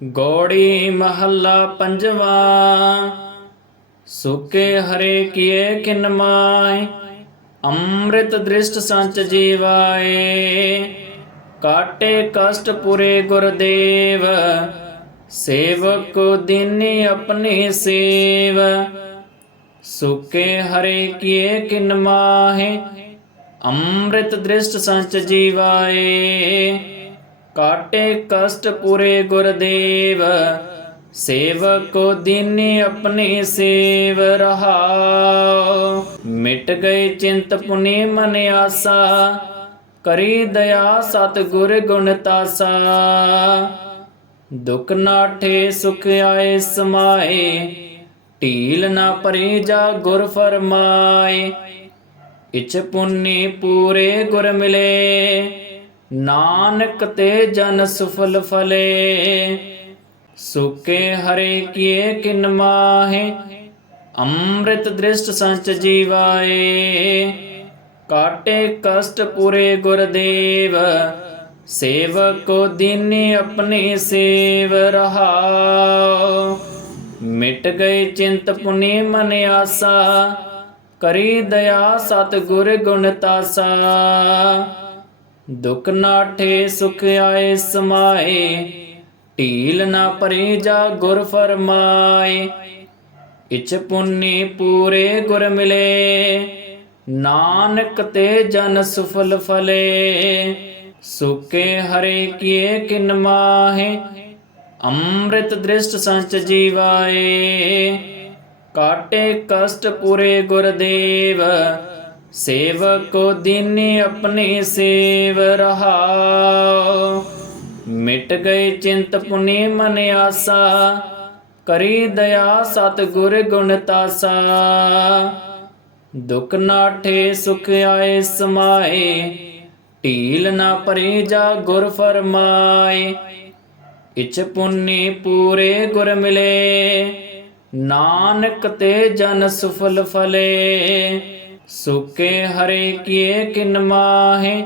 ਗੋੜੀ ਮਹੱਲਾ ਪੰਜਵਾ। ਸੁਕੇ ਹਰੇ ਕੀਏ ਕਿਨ ਮਾਏ, ਅੰਮ੍ਰਿਤ ਦ੍ਰਿਸ਼ਟ ਸੰਚ ਜੀਵਾਏ। ਕਾਟੇ ਕਸ਼ਟ ਪੁਰੇ ਗੁਰਦੇਵ ਸੇਵਕ ਕੋ ਆਪਣੇ ਸੇਵ। ਸੁਕੇ ਹਰੇ ਕੀਏ ਕਿਨ ਮਾਹੇ, ਅੰਮ੍ਰਿਤ ਦ੍ਰਿਸ਼ਟ ਸੰਚ ਜੀਵਾਏ। ਕਾਟੇ ਕਸ਼ਟ ਪੂਰੇ ਗੁਰਦੇਵ, ਸੇਵਕ ਕੋ ਆਪਣੀ ਸੇਵ ਰਹਾਉ ਮਿਟ ਗਏ ਚਿੰਤ ਪੁਨੀ ਮਨ ਆਸਾ, ਕਰੀ ਦਇਆ ਸਤ ਗੁਰ ਗੁਣ ਤਾਸਾ। ਦੁਖ ਨਾਠੇ ਸੁਖ ਆਏ ਸਮਾਏ, ਢੀਲ ਨਾ ਪਰੀ ਜਾ ਗੁਰ ਫਰਮਾਏ। ਇਚ ਪੁੰਨੀ ਪੂਰੇ ਗੁਰ ਮਿਲੇ। ਨਾਨਕ ਤੇ ਜਨ ਸੁਫਲ ਫਲੇ ਸੁਕੇ ਹਰੇ ਕੀਏ ਕਿਨ ਮਾਹੇ, ਅੰਮ੍ਰਿਤ ਦ੍ਰਿਸ਼ਟ ਸੰਚ ਜੀਵਾਏ, ਕਾਟੇ ਕਸ਼ਟ ਪੂਰੇ ਗੁਰਦੇਵ ਸੇਵਕ ਦਿਨ ਦੀਨੀ ਸੇਵ ਰਹਾਉ। ਮਿਟ ਗਏ ਚਿੰਤ ਪੁਨੀ ਮਨ ਆਸਾ, ਕਰੀ ਦਇਆ ਸਤ ਗੁਰ ਗੁਣ ਤਾਸਾ। ਦੁਖ ਨਾਠੇ ਸੁਖ ਆਏ ਸਮਾਏ। ਢੀਲ ਨਾ ਪਰੀ ਜਾ ਗੁਰ ਫਰਮਾਏ। ਇਚ ਪੁੰਨੀ ਪੂਰੇ ਗੁਰ ਮਿਲੇ। ਨਾਨਕ ਤੇ ਜਨ ਸੁਫਲ ਫਲੇ। ਸੁਕੇ ਹਰੇ ਕੀਏ ਕਿਨ ਮਾਹੇ। ਅੰਮ੍ਰਿਤ ਦ੍ਰਿਸ਼ਟ ਸੰਚ ਜੀਵਾਏ। ਕਾਟੇ ਕਸ਼ਟ ਪੂਰੇ ਗੁਰਦੇਵ ਸੇਵਕ ਕੋ ਦੀਨੀ ਆਪਣੀ ਸੇਵ ਰਹਾਉ ਮਿਟ ਗਏ ਚਿੰਤ ਪੁਨੀ ਮਨ ਆਸਾ, ਕਰੀ ਦਇਆ ਸਤ ਗੁਰ ਗੁਣ ਤਾਸਾ। ਦੁਖ ਨਾਠੇ ਸੁਖ ਆਏ ਸਮਾਏ, ਢੀਲ ਨਾ ਪਰੀ ਜਾ ਗੁਰ ਫਰਮਾਏ। ਇਚ ਪੁੰਨੀ ਪੂਰੇ ਗੁਰ ਮਿਲੇ, ਨਾਨਕ ਤੇ ਜਨ ਸੁਫਲ ਫਲੇ। ਸੁਕੇ ਹਰੇ ਕੀਏ ਕਿਨ ਮਾਹੇ?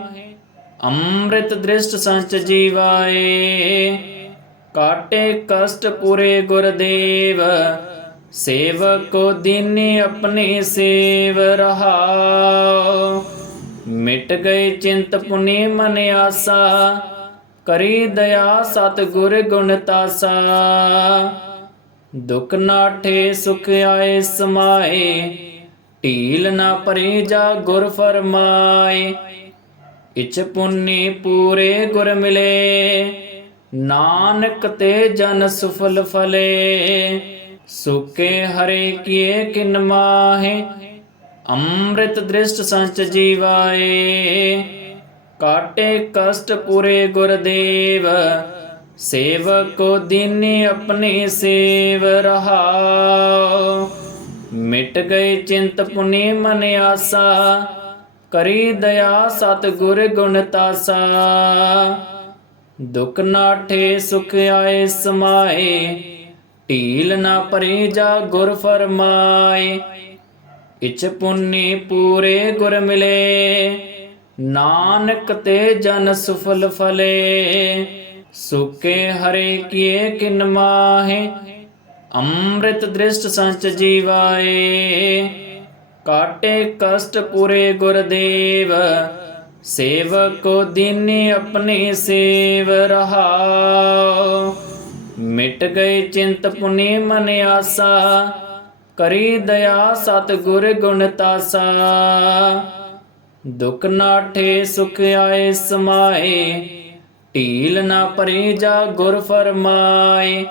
ਅੰਮ੍ਰਿਤ ਦ੍ਰਿਸ਼ਟ ਸੰਚ ਜੀਵਾਏ। ਕਾਟੇ ਕਸ਼ਟ ਪੁਰੇ ਗੁਰਦੇਵ। ਸੇਵਕ ਕੋ ਦੀਨੀ ਸੇਵ ਰਹਾਉ। ਮਿਟ ਗਏ ਚਿੰਤ ਪੁਨੀ ਮਨ ਆਸਾ। ਕਰੀ ਦਇਆ ਸਤ ਗੁਰ ਗੁਣ ਤਾਸਾ। ਦੁਖ ਨਾਠੇ ਸੁਖ ਆਏ ਸਮਾਏ। ਢੀਲ ਨਾ ਪਰੀ ਜਾ ਗੁਰ ਫਰਮਾਏ। ਇਚ ਪੁੰਨੀ ਪੂਰੇ ਗੁਰ ਮਿਲੇ। ਨਾਨਕ ਤੇ ਜਨ ਸੁਫਲ ਫਲੇ। ਸੁਕੇ ਹਰੇ ਕੀਏ ਕਿਨ ਮਾਹੇ। ਅੰਮ੍ਰਿਤ ਦ੍ਰਿਸ਼ਟ ਸੰਚ ਜੀਵਾਏ। ਕਾਟੇ ਕਸ਼ਟ ਪੂਰੇ ਗੁਰਦੇਵ ਸੇਵਕ ਕੋ ਦੀਨੀ ਆਪਣੀ ਸੇਵ ਰਹਾਉ। ਮਿਟ ਗਏ ਚਿੰਤ ਪੁਨੀ ਮਨ ਆਸਾ, ਕਰੀ ਦਇਆ ਸਤ ਗੁਰ ਗੁਣ ਤਾਸਾ। ਦੁਖ ਨਾਠੇ ਸੁਖ ਆਏ ਸਮਾਏ, ਢੀਲ ਨਾ ਪਰੀ ਜਾ ਗੁਰ ਫਰਮਾਏ। ਇਚ ਪੁੰਨੀ ਪੂਰੇ ਗੁਰ ਮਿਲੇ, ਨਾਨਕ ਤੇ ਜਨ ਸੁਫਲ ਫਲੇ। ਸੁਕੇ ਹਰੇ ਕੀਏ ਕਿਨ ਮਾਹੇ ਅੰਮ੍ਰਿਤ ਦ੍ਰਿਸ਼ਟ ਸੰਚ ਜੀਵਾਏ। ਕਾਟੇ ਕਸ਼ਟ ਪੂਰੇ ਗੁਰਦੇਵ, ਸੇਵਕ ਕੋ ਆਪਣੀ ਸੇਵ ਰਹਾਉ। ਮਿਟ ਗਏ ਚਿੰਤ ਪੁਨੀ ਮਨ ਆਸਾ, ਕਰੀ ਦਇਆ ਸਤ ਗੁਰ ਗੁਣ ਤਾਸਾ। ਦੁਖ ਨਾਠੇ ਸੁਖ ਆਏ ਸਮਾਏ, ਢੀਲ ਨਾ ਪਰੀ ਜਾ ਗੁਰ ਫਰਮਾਏ।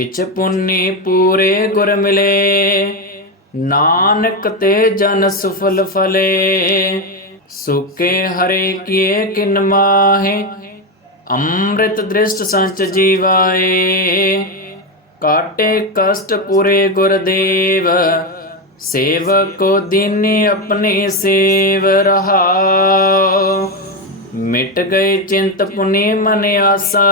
ਇਚ ਪੁੰਨੀ ਪੂਰੇ ਗੁਰ ਮਿਲੇ, ਨਾਨਕ ਤੇ ਜਨ ਸੁਫਲ ਫਲੇ। ਸੁਕੇ ਹਰੇ ਕੀਏ ਕਿਨ ਮਾਹੇ, ਅੰਮ੍ਰਿਤ ਦ੍ਰਿਸ਼ਟ ਸੰਚ ਜੀਵਾਏ। ਕਾਟੇ ਕਸ਼ਟ ਪੂਰੇ ਗੁਰਦੇਵ ਸੇਵਕ ਕੋ ਦੀਨੀ ਸੇਵ ਰਹਾਉ। ਮਿਟ ਗਏ ਚਿੰਤ ਪੁਨੀ ਮਨ ਆਸਾ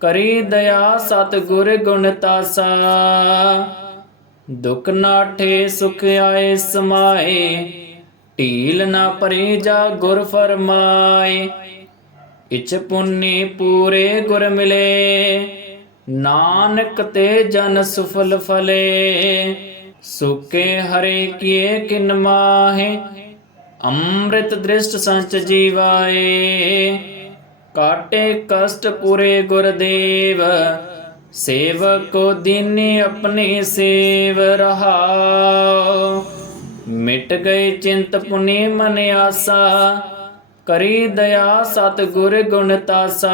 ਕਰੀ ਦਇਆ ਸਤ ਗੁਰ ਗੁਣ ਤਾਸਾ। ਦੁਖ ਨਾਠੇ ਸੁਖ ਆਏ ਸਮਾਏ, ਢੀਲ ਨਾ ਪਰੀ ਜਾ ਗੁਰ ਫਰਮਾਏ। ਇਚ ਪੁੰਨੀ ਪੂਰੇ ਗੁਰ ਮਿਲੇ, ਨਾਨਕ ਤੇ ਜਨ ਸੁਫਲ ਫਲੇ। ਸੁਕੇ ਹਰੇ ਕੀਏ ਕਿਨ ਮਾਹੇ, ਅੰਮ੍ਰਿਤ ਦ੍ਰਿਸ਼ਟ ਸੰਚ ਜੀਵਾਏ। ਕਾਟੇ ਕਸ਼ਟ ਪੂਰੇ ਗੁਰਦੇਵ, ਸੇਵਕ ਕੋ ਦੀਨੀ ਸੇਵ ਰਹਾਉ। ਮਿਟ ਗਏ ਚਿੰਤ ਪੁਨੀ ਮਨ ਆਸਾ, ਕਰੀ ਦਇਆ ਸਤ ਗੁਰ ਗੁਣ ਤਾਸਾ।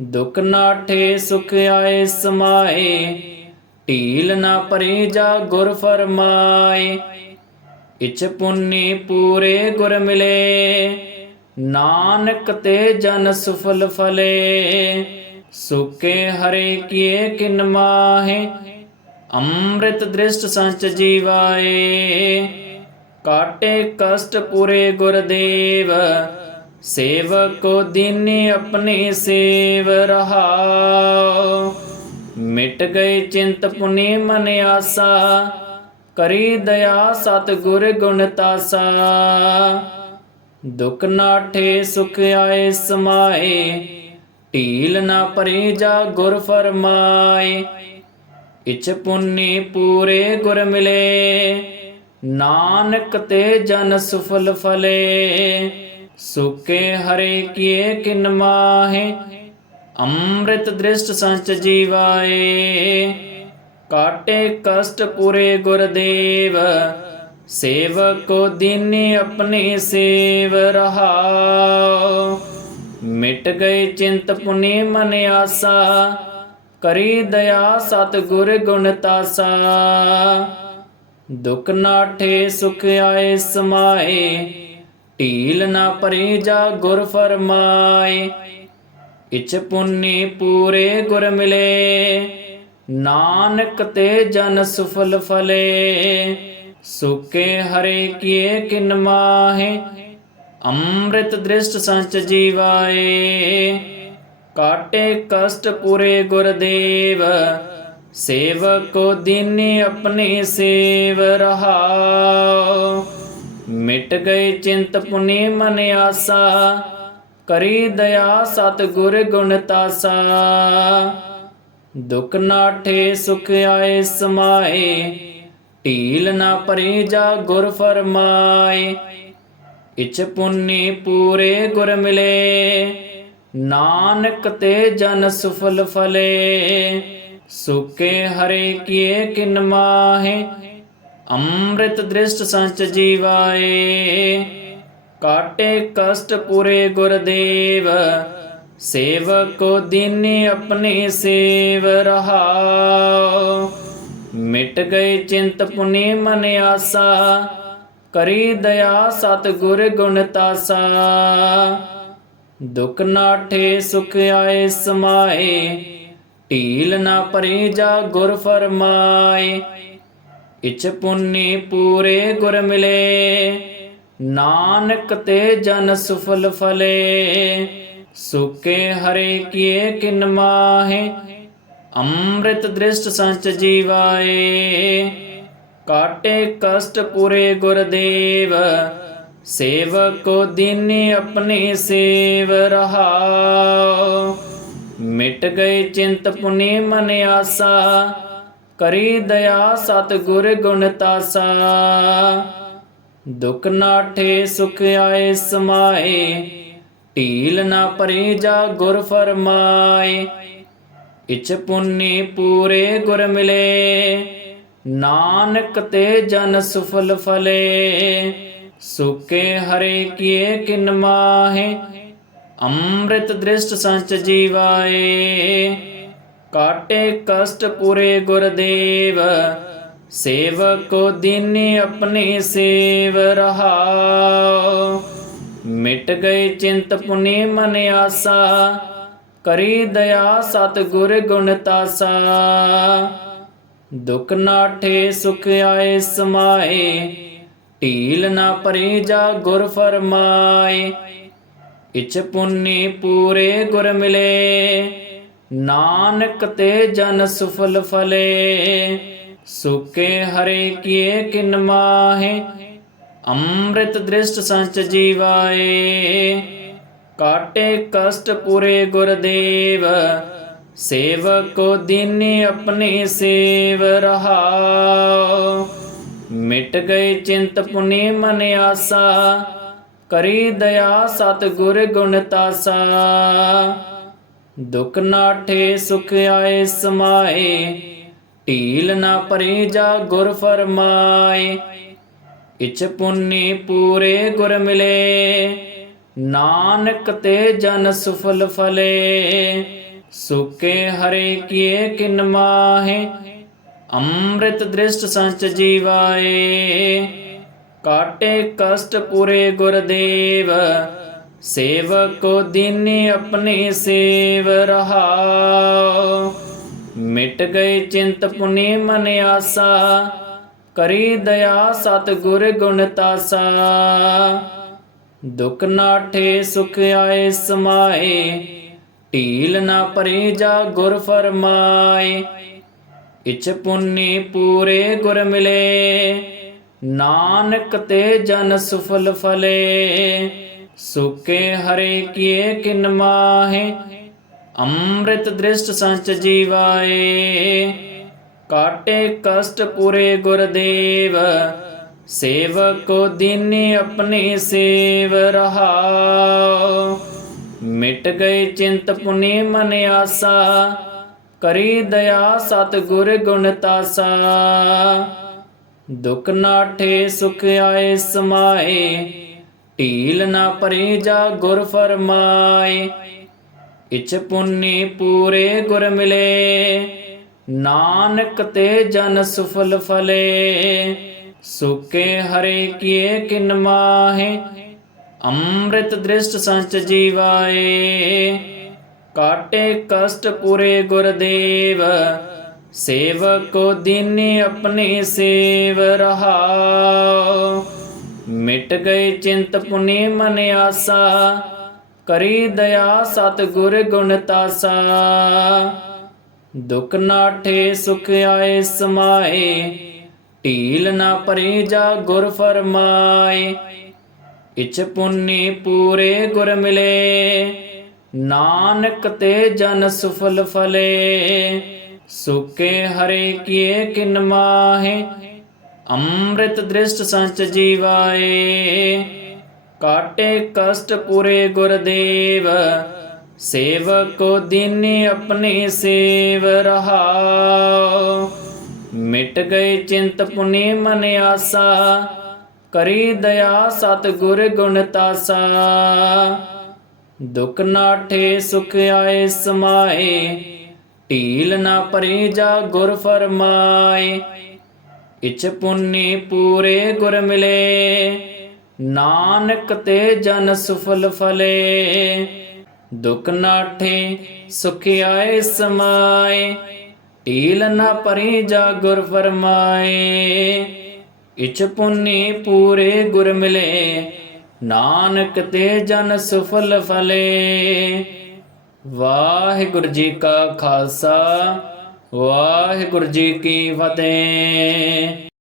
ਦੁਖ ਨਾਠੇ ਸੁਖ ਆਏ ਸਮਾਏ, ਢੀਲ ਨਾ ਪਰੇ ਜਾ ਗੁਰ ਫਰਮਾਏ। ਇਚ ਪੁੰਨੀ ਪੂਰੇ ਗੁਰ ਮਿਲੇ। ਨਾਨਕ ਤੇ ਜਨ ਸੁਫਲ ਫਲੇ, ਸੁਕੇ ਹਰੇ ਕੀਏ ਕਿਨ ਮਾਹੇ, ਅੰਮ੍ਰਿਤ ਦ੍ਰਿਸ਼ਟ ਸੰਚ ਜੀਵਾਏ। ਕਾਟੇ ਕਸ਼ਟ ਪੂਰੇ ਗੁਰਦੇਵ ਸੇਵਕ ਕੋ ਦੀਨੀ ਆਪਣੀ ਸੇਵ ਰਹਾਉ। ਮਿਟ ਗਏ ਚਿੰਤ ਪੁਨੀ ਮਨ ਆਸਾ, ਕਰੀ ਦਇਆ ਸਤ ਗੁਰ ਗੁਣ ਤਾਸਾ। ਦੁਖ ਨਾਠੇ ਸੁਖ ਆਏ ਸਮਾਏ। ਢੀਲ ਨਾ ਪਰੇ ਜਾ ਗੁਰ ਫਰਮਾਏ। ਇਚ ਪੁੰਨੀ ਪੂਰੇ ਗੁਰ ਮਿਲੇ। ਨਾਨਕ ਤੇ ਜਨ ਸੁਫਲ ਫਲੇ। ਸੁਕੇ ਹਰੇ ਕੀਏ ਕਿਨ ਮਾਹੇ। ਅੰਮ੍ਰਿਤ ਦ੍ਰਿਸ਼ਟ ਸੰਚ ਜੀਵਾਏ। ਕਾਟੇ ਕਸ਼ਟ ਪੂਰੇ ਗੁਰਦੇਵ ਸੇਵਕ ਕੋ ਦੀਨੀ ਆਪਣੀ ਸੇਵ ਰਹਾਉ ਮਿਟ ਗਏ ਚਿੰਤ ਪੁਨੀ ਮਨ ਆਸਾ, ਕਰੀ ਦਇਆ ਸਤ ਗੁਰ ਗੁਣ ਤਾਸਾ। ਦੁਖ ਨਾਠੇ ਸੁਖ ਆਏ ਸਮਾਏ, ਢੀਲ ਨਾ ਪਰੇ ਜਾ ਗੁਰ ਫਰਮਾਏ। ਇਚ ਪੁੰਨੀ ਪੂਰੇ ਗੁਰ ਮਿਲੇ, ਨਾਨਕ ਤੇ ਜਨ ਸੁਫਲ ਫਲੇ। ਸੁਕੇ ਹਰੇ ਕੀਏ ਕਿਨ ਮਾਹੇ? ਅੰਮ੍ਰਿਤ ਦ੍ਰਿਸ਼ਟ ਸੰਚ ਜੀਵਾਏ। ਕਾਟੇ ਕਸ਼ਟ ਪੂਰੇ ਗੁਰਦੇਵ ਸੇਵਕ ਕੋ ਦੀਨੀ ਸੇਵ ਰਹਾਉ। ਮਿਟ ਗਏ ਚਿੰਤ ਪੁਨੀ ਮਨ ਆਸਾ। ਕਰੀ ਦਇਆ ਸਤ ਗੁਰ ਗੁਣ ਤਾਸਾ। ਦੁਖ ਨਾਠੇ ਸੁਖ ਆਏ ਸਮਾਏ। ਢੀਲ ਨਾ ਪਰੇ ਜਾ ਗੁਰ ਫਰਮਾਏ। ਇਚ ਪੁੰਨੀ ਪੂਰੇ ਗੁਰ ਮਿਲੇ। ਨਾਨਕ ਤੇ ਜਨ ਸੁਫਲ ਫਲੇ। ਸੁਕੇ ਹਰੇ ਕੀਏ ਕਿਨ ਮਾਹੇ। ਅੰਮ੍ਰਿਤ ਦ੍ਰਿਸ਼ਟ ਸੰਚ ਜੀਵਾਏ। ਕਾਟੇ ਕਸ਼ਟ ਪੂਰੇ ਗੁਰਦੇਵ ਸੇਵਕ ਕੋ ਦੀਨੀ ਆਪਣੀ ਸੇਵ ਰਹਾਉ। ਮਿਟ ਗਏ ਚਿੰਤ ਪੁਨੀ ਮਨ ਆਸਾ, ਕਰੀ ਦਇਆ ਸਤ ਗੁਰ ਗੁਣ ਤਾਸਾ। ਦੁਖ ਨਾਠੇ ਸੁਖ ਆਏ ਸਮਾਏ, ਢੀਲ ਨਾ ਪਰੇ ਜਾ ਗੁਰ ਫਰਮਾਏ। ਇਚ ਪੁੰਨੀ ਪੂਰੇ ਗੁਰ ਮਿਲੇ, ਨਾਨਕ ਤੇ ਜਨ ਸੁਫਲ ਫਲੇ। ਸੁਕੇ ਹਰੇ ਕੀਏ ਕਿਨ ਮਾਹੇ ਅੰਮ੍ਰਿਤ ਦ੍ਰਿਸ਼ਟ ਸੰਚ ਜੀਵਾਏ। ਕਾਟੇ ਕਸ਼ਟ ਪੂਰੇ ਗੁਰਦੇਵ। ਸੇਵਕ ਕੋ ਦੀਨੀ ਸੇਵ ਰਹਾਉ। ਮਿਟ ਗਏ ਚਿੰਤ ਪੁਨੀ ਮਨ ਆਸਾ। ਕਰੀ ਦਇਆ ਸਤ ਗੁਰ ਗੁਣ ਤਾਸਾ। ਦੁਖ ਨਾਠੇ ਸੁਖ ਆਏ ਸਮਾਏ। ਢੀਲ ਨਾ ਪਰੇ ਜਾ ਗੁਰ ਫਰਮਾਏ। ਇਚ ਪੁੰਨੀ ਪੂਰੇ ਗੁਰ ਮਿਲੇ, ਨਾਨਕ ਤੇ ਜਨ ਸੁਫਲ ਫਲੇ। ਸੁਕੇ ਹਰੇ ਕੀਏ ਕਿਨ ਮਾਹੇ, ਅੰਮ੍ਰਿਤ ਦ੍ਰਿਸ਼ਟ ਸੰਚ ਜੀਵਾਏ। ਕਾਟੇ ਕਸ਼ਟ ਪੂਰੇ ਗੁਰਦੇਵ ਸੇਵਕ ਕੋ ਦੀਨੀ ਆਪਣੀ ਸੇਵ ਰਹਾਉ। ਮਿਟ ਗਏ ਚਿੰਤ ਪੁਨੀ ਮਨ ਆਸਾ ਕਰੀ ਦਇਆ ਸਤ ਗੁਰ ਗੁਣ ਤਾਸਾ। ਦੁਖ ਨਾਠੇ ਸੁਖ ਆਏ ਸਮਾਏ। ਢੀਲ ਨਾ ਪਰੇ ਜਾ ਗੁਰ ਫਰਮਾਏ। ਇਚ ਪੁੰਨੀ ਪੂਰੇ ਗੁਰ ਮਿਲੇ। ਨਾਨਕ ਤੇ ਜਨ ਸੁਫਲ ਫਲੇ। ਸੁਕੇ ਹਰੇ ਕੀਏ ਕਿਨ ਮਾਹੇ। ਅੰਮ੍ਰਿਤ ਦ੍ਰਿਸ਼ਟ ਸੰਚ ਜੀਵਾਏ। ਕਾਟੇ ਕਸ਼ਟ ਪੂਰੇ ਗੁਰਦੇਵ, ਸੇਵਕ ਕੋ ਦੀਨੇ ਆਪਣੇ ਸੇਵ ਰਹਾਉ। ਮਿਟ ਗਏ ਚਿੰਤ ਪੁਨੀ ਮਨ ਆਸਾ, ਕਰੀ ਦਇਆ ਸਤ ਗੁਰ ਗੁਣ ਤਾਸਾ। ਦੁਖ ਨਾਠੇ ਸੁਖ ਆਏ ਸਮਾਏ, ਢੀਲ ਨਾ ਪਰੇ ਜਾ ਗੁਰ ਫਰਮਾਏ। ਇਚ ਪੁੰਨੀ ਪੂਰੇ ਗੁਰ ਮਿਲੇ। ਨਾਨਕ ਤੇ ਜਨ ਸੁਫਲ ਫਲੇ ਸੁਕੇ ਹਰੇ ਕੀਏ ਕਿਨ ਮਾਹੇ, ਅੰਮ੍ਰਿਤ ਦ੍ਰਿਸ਼ਟ ਸੰਚ ਜੀਵਾਏ, ਕਾਟੇ ਕਸ਼ਟ ਪੂਰੇ ਗੁਰਦੇਵ ਸੇਵਕ ਕੋ ਦੀਨੇ ਸੇਵ ਰਹਾਉ। ਮਿਟ ਗਏ ਚਿੰਤ ਪੁਨੀ ਮਨ ਆਸਾ, ਕਰੀ ਦਇਆ ਸਤ ਗੁਰ ਗੁਣ ਤਾਸਾ। ਦੁਖ ਨਾਠੇ ਸੁਖ ਆਏ ਸਮਾਏ। ਢੀਲ ਨਾ ਪਰੇ ਜਾ ਗੁਰ ਫਰਮਾਏ। ਇਚ ਪੁੰਨੀ ਪੂਰੇ ਗੁਰ ਮਿਲੇ। ਨਾਨਕ ਤੇ ਜਨ ਸੁਫਲ ਫਲੇ। ਸੁਕੇ ਹਰੇ ਕੀਏ ਕਿਨ ਮਾਹੇ। ਅੰਮ੍ਰਿਤ ਦ੍ਰਿਸ਼ਟ ਸੰਚ ਜੀਵਾਏ। ਕਾਟੇ ਕਸ਼ਟ ਪੂਰੇ ਗੁਰਦੇਵ ਸੇਵਕ ਕੋ ਦੀਨੇ ਆਪਣੇ ਸੇਵ ਰਹਾਉ ਮਿਟ ਗਏ ਚਿੰਤ ਪੁਨੀ ਮਨ ਆਸਾ, ਕਰੀ ਦਇਆ ਸਤ ਗੁਰ ਗੁਣ ਤਾਸਾ। ਦੁਖ ਨਾਠੇ ਸੁਖ ਆਏ ਸਮਾਏ, ਢੀਲ ਨਾ ਪਰੇ ਜਾ ਗੁਰ ਫਰਮਾਏ। ਇਚ ਪੁੰਨੀ ਪੂਰੇ ਗੁਰ ਮਿਲੇ, ਨਾਨਕ ਤੇ ਜਨ ਸੁਫਲ ਫਲੇ। ਸੁਕੇ ਹਰੇ ਕੀਏ ਕਿਨ ਮਾਹੇ? ਅੰਮ੍ਰਿਤ ਦ੍ਰਿਸ਼ਟ ਸੰਚ ਜੀਵਾਏ। ਕਾਟੇ ਕਸ਼ਟ ਪੂਰੇ ਗੁਰਦੇਵ। ਸੇਵਕ ਕੋ ਦੀਨੇ ਸੇਵ ਰਹਾਉ। ਮਿਟ ਗਏ ਚਿੰਤ ਪੁਨੀ ਮਨ ਆਸਾ। ਕਰੀ ਦਇਆ ਸਤ ਗੁਰ ਗੁਣ ਤਾਸਾ। ਦੁਖ ਨਾਠੇ ਸੁਖ ਆਏ ਸਮਾਏ। ਢੀਲ ਨਾ ਪਰੇ ਜਾ ਗੁਰ ਫਰਮਾਏ। ਇਚ ਪੁੰਨੀ ਪੂਰੇ ਗੁਰ ਮਿਲੇ। ਨਾਨਕ ਤੇ ਜਨ ਸੁਫਲ ਫਲੇ। ਸੁਕੇ ਹਰੇ ਕੀਏ ਕਿਨ ਮਾਹੇ। ਅੰਮ੍ਰਿਤ ਦ੍ਰਿਸ਼ਟ ਸੰਚ ਜੀਵਾਏ। ਕਾਟੇ ਕਸ਼ਟ ਪੂਰੇ ਗੁਰਦੇਵ ਸੇਵਕ ਕੋ ਦੀਨੇ ਆਪਣੇ ਸੇਵ ਰਹਾਉ। ਮਿਟ ਗਏ ਚਿੰਤ ਪੁਨੀ ਮਨ ਆਸਾ, ਕਰੀ ਦਇਆ ਸਤ ਗੁਰ ਗੁਣ ਤਾਸਾ। ਦੁਖ ਨਾਠੇ ਸੁਖ ਆਏ ਸਮਾਏ, ਢੀਲ ਨਾ ਪਰੇ ਜਾ ਗੁਰ ਫਰਮਾਏ। ਇਚ ਪੁੰਨੀ ਪੂਰੇ ਗੁਰ ਮਿਲੇ, ਨਾਨਕ ਤੇ ਜਨ ਸੁਫਲ ਫਲੇ। ਦੁਖ ਨਾਠੇ ਸੁਖ ਆਏ ਸਮਾਏ ਢੀਲ ਨਾ ਪਰੇ ਜਾ ਗੁਰ ਫਰਮਾਏ। ਇਚ ਪੁੰਨੀ ਪੂਰੇ ਗੁਰ ਮਿਲੇ, ਨਾਨਕ ਤੇ ਜਨ ਸੁਫਲ ਫਲੇ। ਵਾਹਿਗੁਰੂ ਜੀ ਕਾ ਖਾਲਸਾ, ਵਾਹਿਗੁਰੂ ਜੀ ਕੀ ਫਤਿਹ।